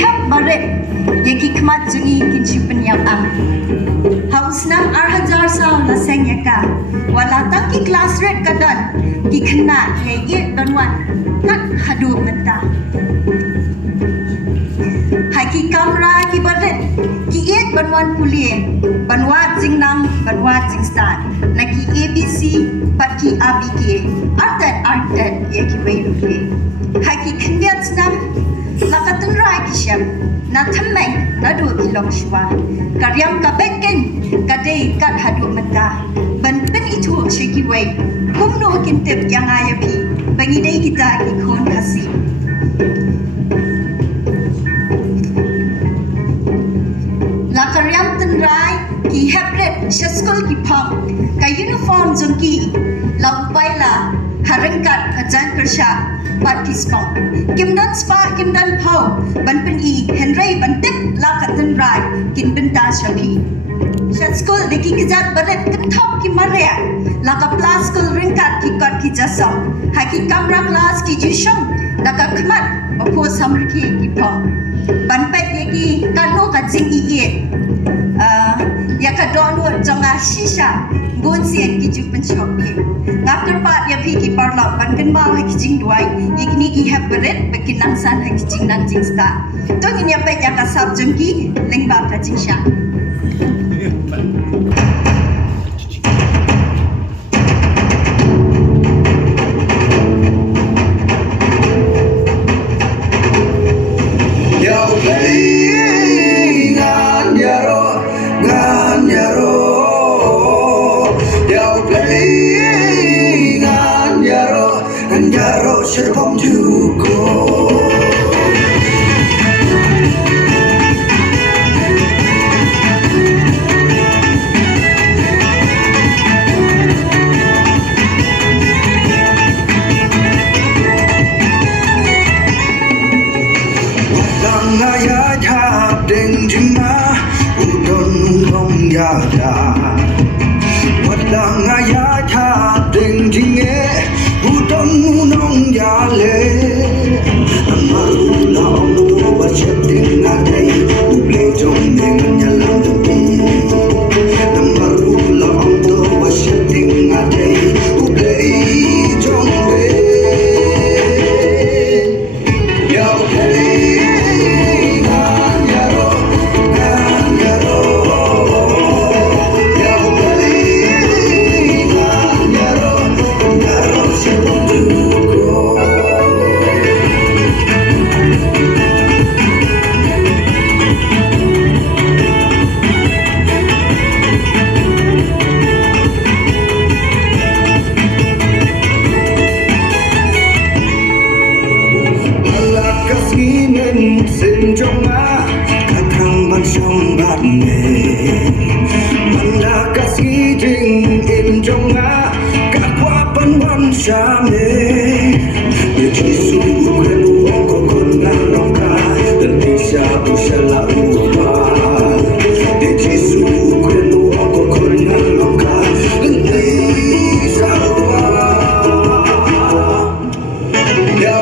hap baret yaki kemat jungi kinchupen yang ang haus nam arhajar saw la seng yaka wala tak ki class red kadan ki kena ye donwan kat hadu menta haki kamera ki baret ki et banwan kulie banwat jingnam banwat jingstan naki abc patki abk artat yaki wayruke haki knyat nam nakatun rai kisham na thammai na do kilong shwa karyam ka bekken kadei kat hadu mata ban pen itu shiki way kumno kintep yang ayapi bangi dei kita ikon kasi la karyam tan rai ki hebret shaskol ki pham ka uniform jongki la upaila harangkat kajan kersha participant kimdan spa kimdan phau ban pen I henry ban tip la katan rai kin benta shapi shat school deki kijat baret kan thop ki maria la ka plus school ringkat ki kat ki jasam haki kamera class ki jisham da ka khmat bapo samrki ki phau ban pet yeki kano ka jing I ya ka donu jonga shisha gon sien ki ju pen shopi ngakar pat ya phi ki parla ban kan ma ha ki jing duai ikni ki have beret bekin nang san ha ki jing nang jing sta to ni ya pe ya ka sab jung ki leng ba ka jing sha should come to go. Wadang ayah jab deng jima udon nung ya da. Wadang ayah jab deng jinge udon nung ya le. Amaru la om tu bachet deng agai uble jom deng nyalam tepi. Amaru la om tu bachet deng agai uble jom deng. Ya uble. Senjonga katrang ban song bat me manda kasi jing in jonga kakwa pan wan sha me de jisu ukren wong ko kon na longka dan tisha ushala upa de jisu ukren wong ko kon na longka dan tisha upa ya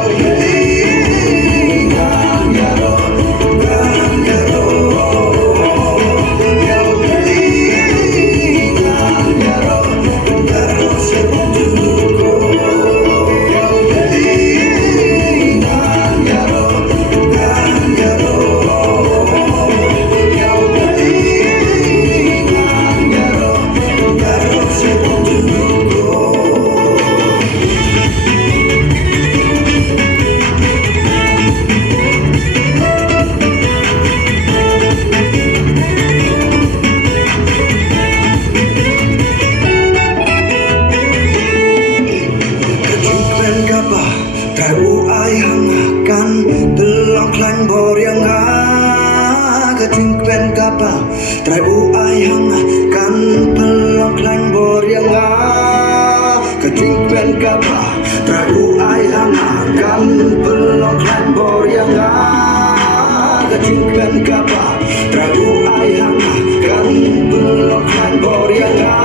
trai u ai hang kan pelok lan boryanga keting pen kapa trai u ai hang kan pelok lan boryanga keting pen kapa trai u ai hang kan pelok lan boryanga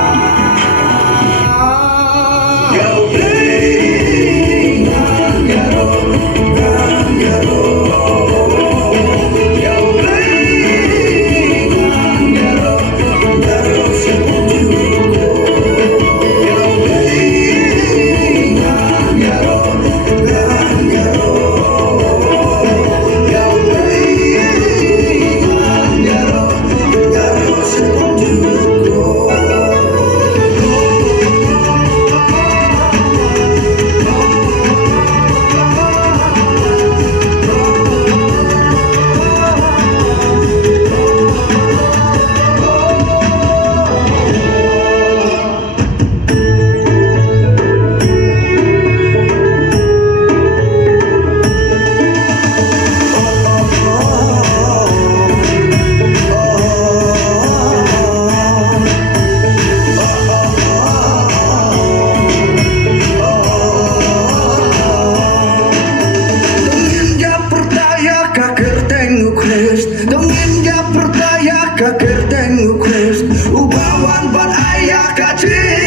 Ka kerteng ukwes Ubawan ban ayah kacil